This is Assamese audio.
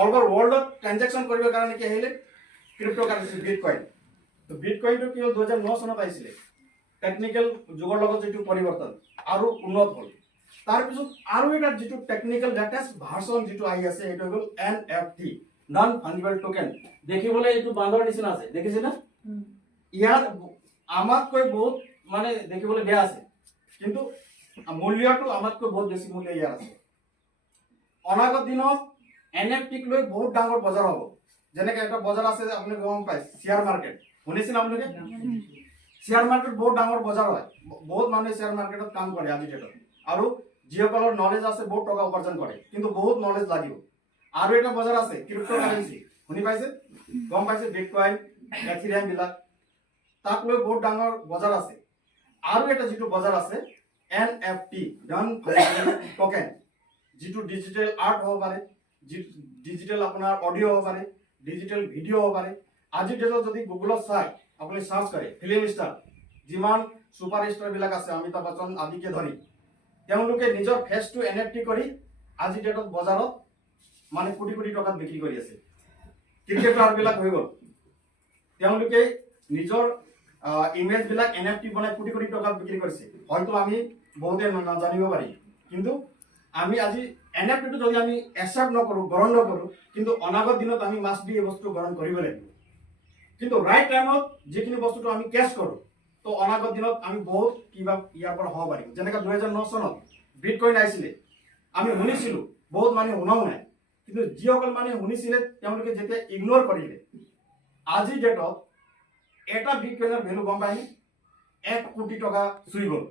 অল ওভাৰ ৱৰ্ল্ডত ট্ৰানজেকশ্যন কৰিবৰ কাৰণে কি আহিলে ক্ৰিপ্ট'কাৰেঞ্চি বিটকইন। তো বিটকইনটো কি হ'ল 2009 চনত আহিছিলে। টেকনিকেল যুগৰ লগত যিটো পৰিৱৰ্তন আৰু উন্নত হ'ল। তাৰপিছত আৰু এটা যিটো টেকনিকেল লেটেষ্ট ভাৰ্চন যিটো আহি আছে সেইটো হ'ল NFT, নন ফাংজিবল টোকেন। দেখিবলৈ এইটো বান্দৰ নিচিনা আছে, দেখিছে না? ইয়াৰ আমাতকৈ বহুত মানে দেখিবলৈ বেয়া আছে, কিন্তু মূল্যটো আমাতকৈ বহুত বেছি মূল্য ইয়াৰ আছে। অনাগত দিনত NFT ক লৈ বহুত ডাঙৰ বজাৰ হ'ব। যেনেকৈ এটা বজাৰ আছে আপুনি গম পায় শ্বেয়াৰ মাৰ্কেট, শুনিছেনে আপোনালোকে? শ্বেয়াৰ মাৰ্কেট বহুত ডাঙৰ বজাৰ হয়, বহুত মানুহে শ্বেয়াৰ মাৰ্কেটত কাম কৰে আজি ডেটত, আৰু যিসকলৰ নলেজ আছে বহুত টকা উপাৰ্জন কৰে, কিন্তু বহুত নলেজ লাগিব। আৰু এটা বজাৰ আছে ক্ৰিপ্ট'কাৰেঞ্চি, শুনি পাইছে, গম পাইছে, বিটকইন, এথেৰিয়াম বিলাক, তাক লৈ বহুত ডাঙৰ বজাৰ আছে। আৰু এটা যিটো বজাৰ আছে NFT, নন ফাংজিবল টোকেন, যিটো ডিজিটেল আৰ্ট হ'ব পাৰে, ডিজিটেল আপোনাৰ অডিঅ' হ'ব পাৰে, ডিজিটেল ভিডিঅ' হ'ব পাৰে। আজিৰ ডেটত যদি গুগলত চাই আপুনি চাৰ্চ কৰে ফিল্ম ষ্টাৰ, যিমান ছুপাৰ ষ্টাৰবিলাক আছে অমিতাভ বচ্চন আদিকে ধৰি, তেওঁলোকে নিজৰ ফেচটো NFT কৰি আজিৰ ডেটত বজাৰত মানে কোটি কোটি টকাত বিক্ৰী কৰি আছে। ক্ৰিকেটাৰবিলাক হৈ গ'ল, তেওঁলোকে নিজৰ ইমেজবিলাক NFT বনাই কোটি কোটি টকাত বিক্ৰী কৰিছে। হয়তো আমি বহুতে নাজানিব পাৰি, কিন্তু আমি আজি NFTটো যদি আমি একচেপ্ট নকৰোঁ, গ্ৰহণ নকৰোঁ, কিন্তু অনাগত দিনত আমি মাষ্ট বি এই বস্তু গ্ৰহণ কৰিব লাগিব। কিন্তু ৰাইট টাইমত যিখিনি বস্তুটো আমি কেচ কৰোঁ, তো অনাগত দিনত আমি বহুত কিবা ইয়াৰ পৰা হ'ব পাৰিম। যেনেকৈ 2009 চনত বিটকইন আহিছিলে, আমি শুনিছিলোঁ, বহুত মানুহে শুনাও নাই, কিন্তু যিসকল মানুহে শুনিছিলে তেওঁলোকে যেতিয়া ইগনোৰ কৰিলে, আজিৰ ডেটত এটা বিটকইনৰ ভেলু গম পায়নে? 1 কোটি টকা চুই গ'ল।